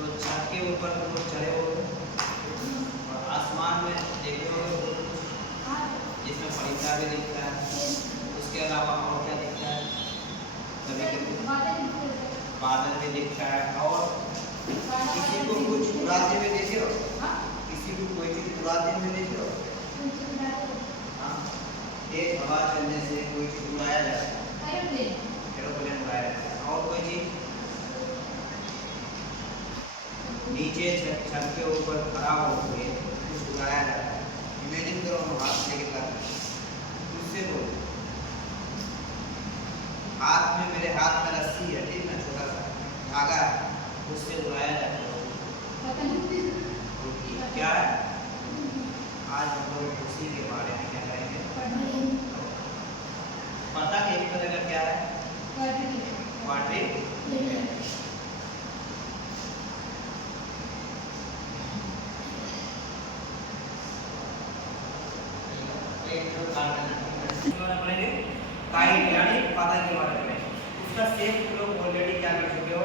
तो छत के ऊपर तुम लोग चढ़े हो और आसमान में देखे हो जिसमें परिंदा भी दिखता है, उसके अलावा और क्या दिखता है? कभी कभी बादल भी दिखता है। और किसी को कुछ उड़ाते हुए देखे हो? किसी को कोई चीज उड़ाते हुए देखे हो? हाँ, एक हवा चलने से कोई चीज उड़ाया जाता है, एरोप्लेन उड़ाया जाता है। और कोई चीज नीचे छत के ऊपर खड़ा होकर कुछ उड़ाया जाता है। इमेजिन करो हम हाथ लेके कर रहे हैं, उससे बोलो हाथ में, मेरे हाथ में रस्सी है, ठीक ना, छोटा सा धागा है, उससे उड़ाया जाता है। क्या है? आज हम लोग उसी के बारे में क्या करेंगे? पता एक तरह का क्या है? क्वाड्रिक। काइट यानी पतंग के बारे में, उसका शेप तुम लोग ऑलरेडी क्या कर चुके हो,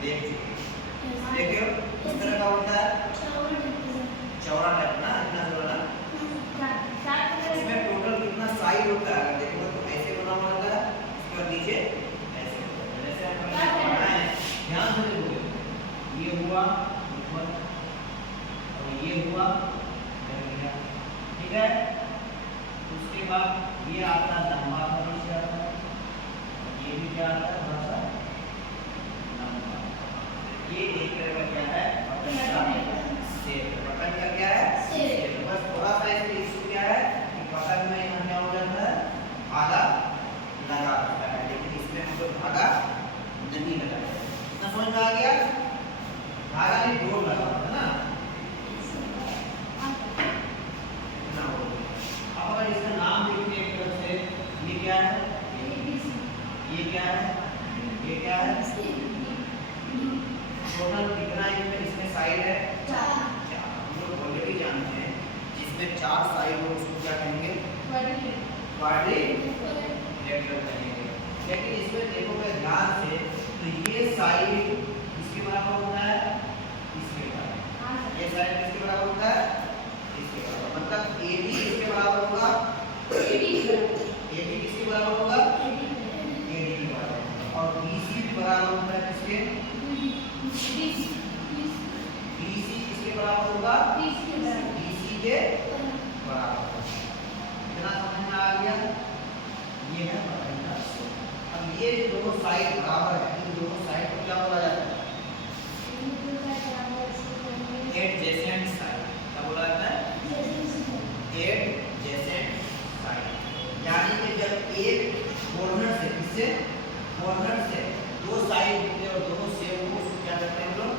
देख चुके हो। देखे हो किस तरह का होता है? चौड़ा टाइप ना, इतना चौड़ा ना। इसमें टोटल कितना साइज होता है? अगर देखो तो ऐसे बना हुआ होता है, इसके बाद नीचे ऐसे होता है। जैसे हम बनाए हैं, ध्यान से देखोगे, ये हुआ ऊपर और ये हुआ, ठीक है। उसके बाद ये आता है लंबा सा, नीचे आता है, ये भी क्या आता है, थोड़ा सा लंबा। ये एक तरह का क्या है? पतंग का शेप। पतंग का क्या है? शेप। बस थोड़ा सा इसमें इशू क्या है कि पतंग में यहाँ क्या हो जाता है, धागा लगा रहता है, लेकिन इसमें हमको धागा नहीं लगा। इतना समझ में आ गया? धागा नहीं, डोर लगा होता है ना। अब अगर इसका नाम देखिए एक तरफ से, ये क्या है? ये क्या है? ये क्या है? टोटल कितना इसमें साइड है? 4। हम लोग ऑलरेडी जानते हैं जिसमें 4 साइड हो उसको क्या कहेंगे? क्वाड्रिलेटरल कहेंगे। लेकिन इसमें देखोगे ध्यान से तो ये साइड इसके बराबर होता है, इसके बराबर। ये साइड किसके बराबर होता है? इसके बराबर। मतलब AB इसके बराबर होगा, AB किसके बराबर होगा? AD के बराबर। और BC भी बराबर होता है किसके? BC किसके बराबर होगा? BC के बराबर। इतना समझ में आ गया? ये है पतंग का शेप। अब ये दोनों साइड बराबर है, इन दोनों साइड को क्या बोला जाता है? Adjacent side. क्या बोला जाता है? Adjacent side. यानी कि जब एक कॉर्नर से, किससे? कॉर्नर से दो साइड होते हैं और दोनों सेम हो, उसको क्या कहते हैं हम लोग?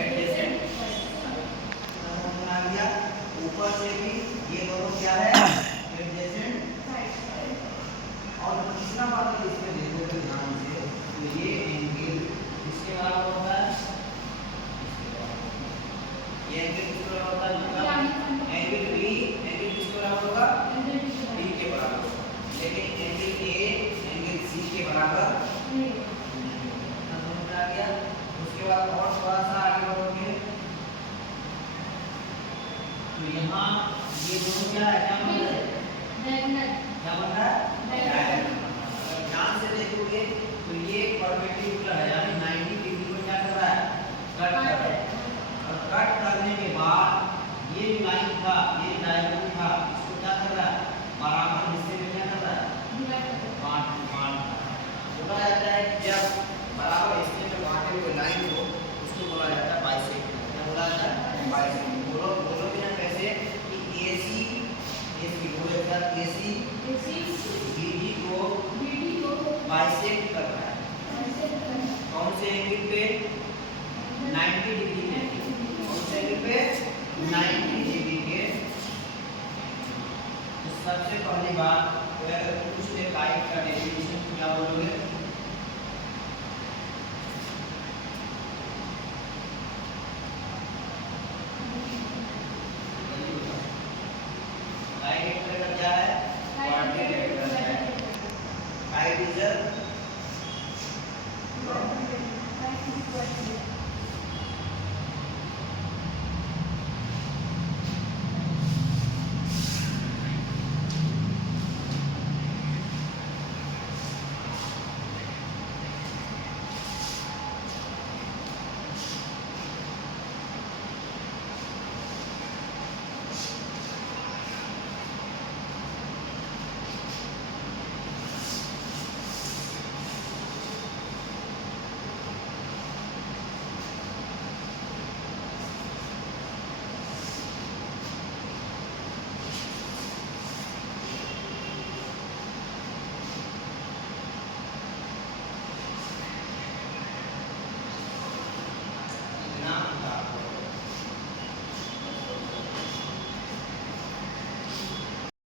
Adjacent side. समझ में आ गया? ऊपर से भी ये दोनों क्या है? Adjacent side. और तीसरा बात है, इसमें देखोगे ध्यान से तो ये एंगल किसके बराबर होता है? ये एंगल किसके बराबर होता है? मतलब एंगल B, एंगल किसके बराबर होगा? D के बराबर होगा। लेकिन एंगल A एंगल C के बराबर नहीं। समझ में आ गया? उसके बाद और थोड़ा सा आगे बढ़ोगे तो यहाँ ये दोनों क्या है? क्या बन रहा है? क्या बन रहा है? डायगोनल। अगर ध्यान से देखोगे तो ये परपेंडिकुलर है, यानी 90 डिग्री को क्या कर रहा है?